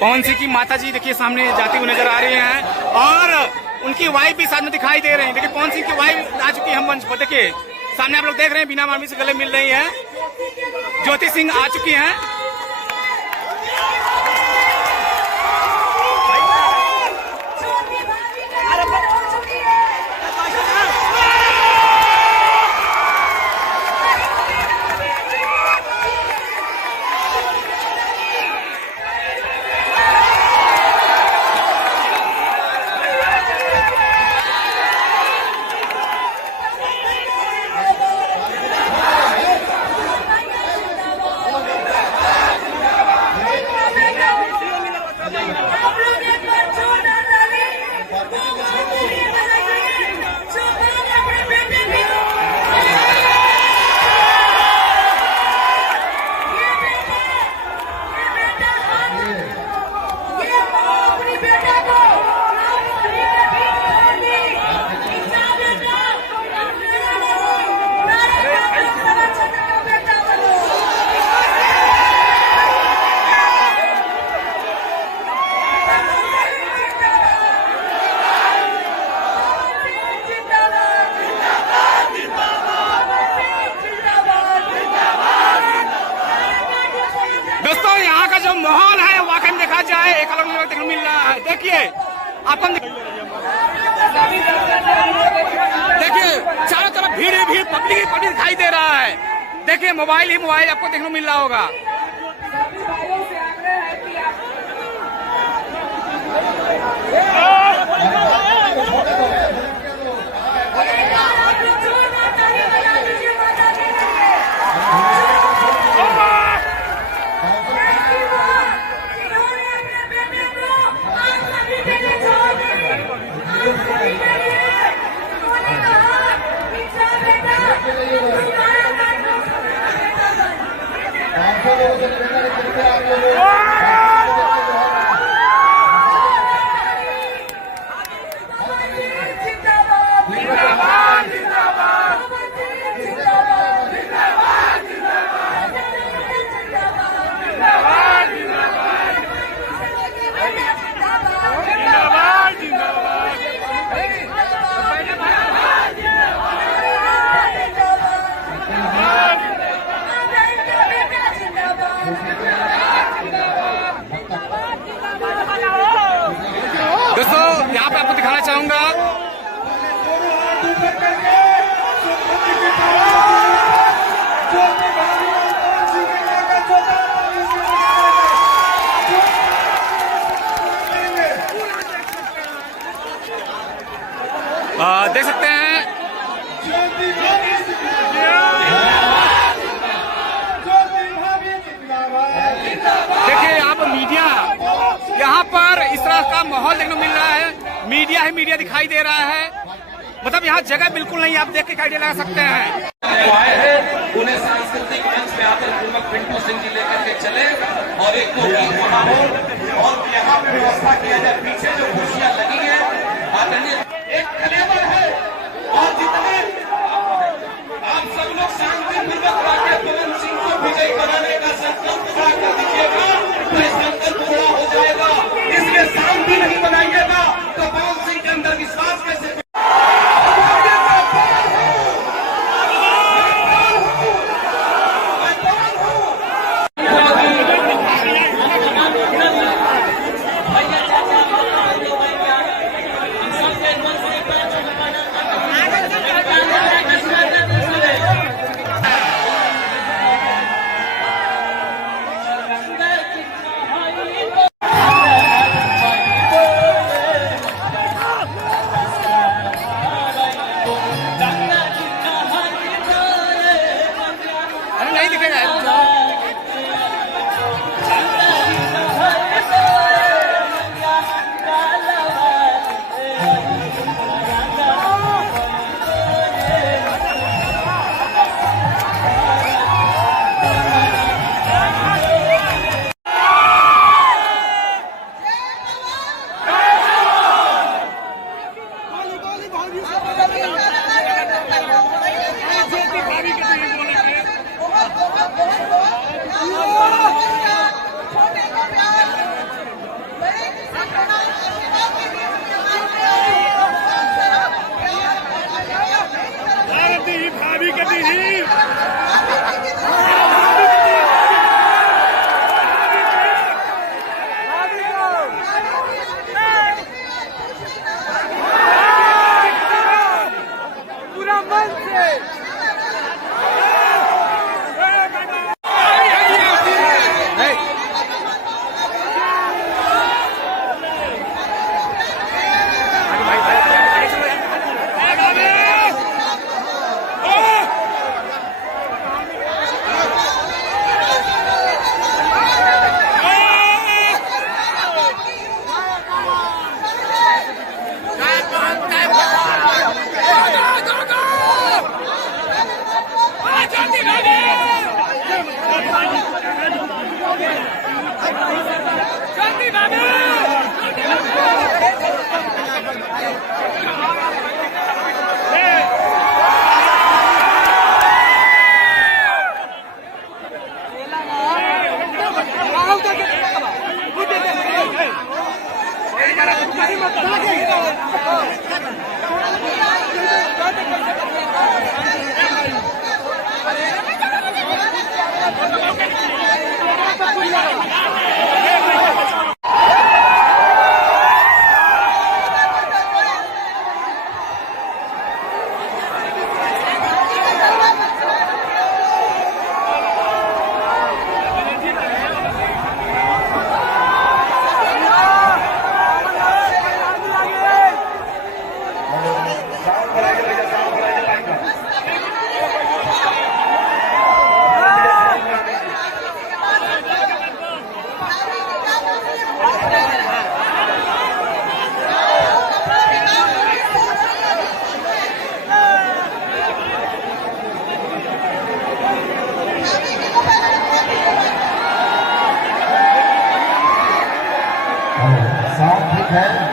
पवन सिंह की माता जी देखिए सामने जाती हुई नजर आ रही हैं और उनकी वाइफ भी साथ में दिखाई दे रही है। देखिए पवन सिंह की वाइफ आ चुकी है मंच पर। देखिए सामने आप लोग देख रहे हैं बीना मामी से गले मिल रही है। ज्योति सिंह आ चुकी हैं। जो माहौल है वाकई में देखा जाए एक अलग लेवल देखने मिल रहा है। देखिए आपको देखिए चारों तरफ भीड़ भीड़ पब्लिक दिखाई दे रहा है। देखिए मोबाइल ही मोबाइल आपको देखने को मिल रहा होगा। दोस्तों यहाँ पे आपको दिखाना चाहूंगा देख सकते हैं देखिए आप मीडिया यहाँ पर इस तरह का माहौल देखने को मिल रहा है। मीडिया ही मीडिया दिखाई दे रहा है। मतलब यहाँ जगह बिल्कुल नहीं, आप देख के आइडिया लगा सकते हैं। उन्हें सांस्कृतिक मंच पे आकर पूर्वक पिंटू सिंह जी लेकर के चले और एक माहौल और यहाँ पे व्यवस्था किया जाए। पीछे जो कुर्सियां लगी है एक कलेवर है और जितने आप सब लोग शांतिपूर्वक आके पवन सिंह को विजय कराने का संकल्प खड़ा कर दीजिएगा तो इस संकल्प पूरा हो जाएगा। इसमें शांति नहीं बनाइएगा तो पवन सिंह के अंदर विश्वास कैसे खैर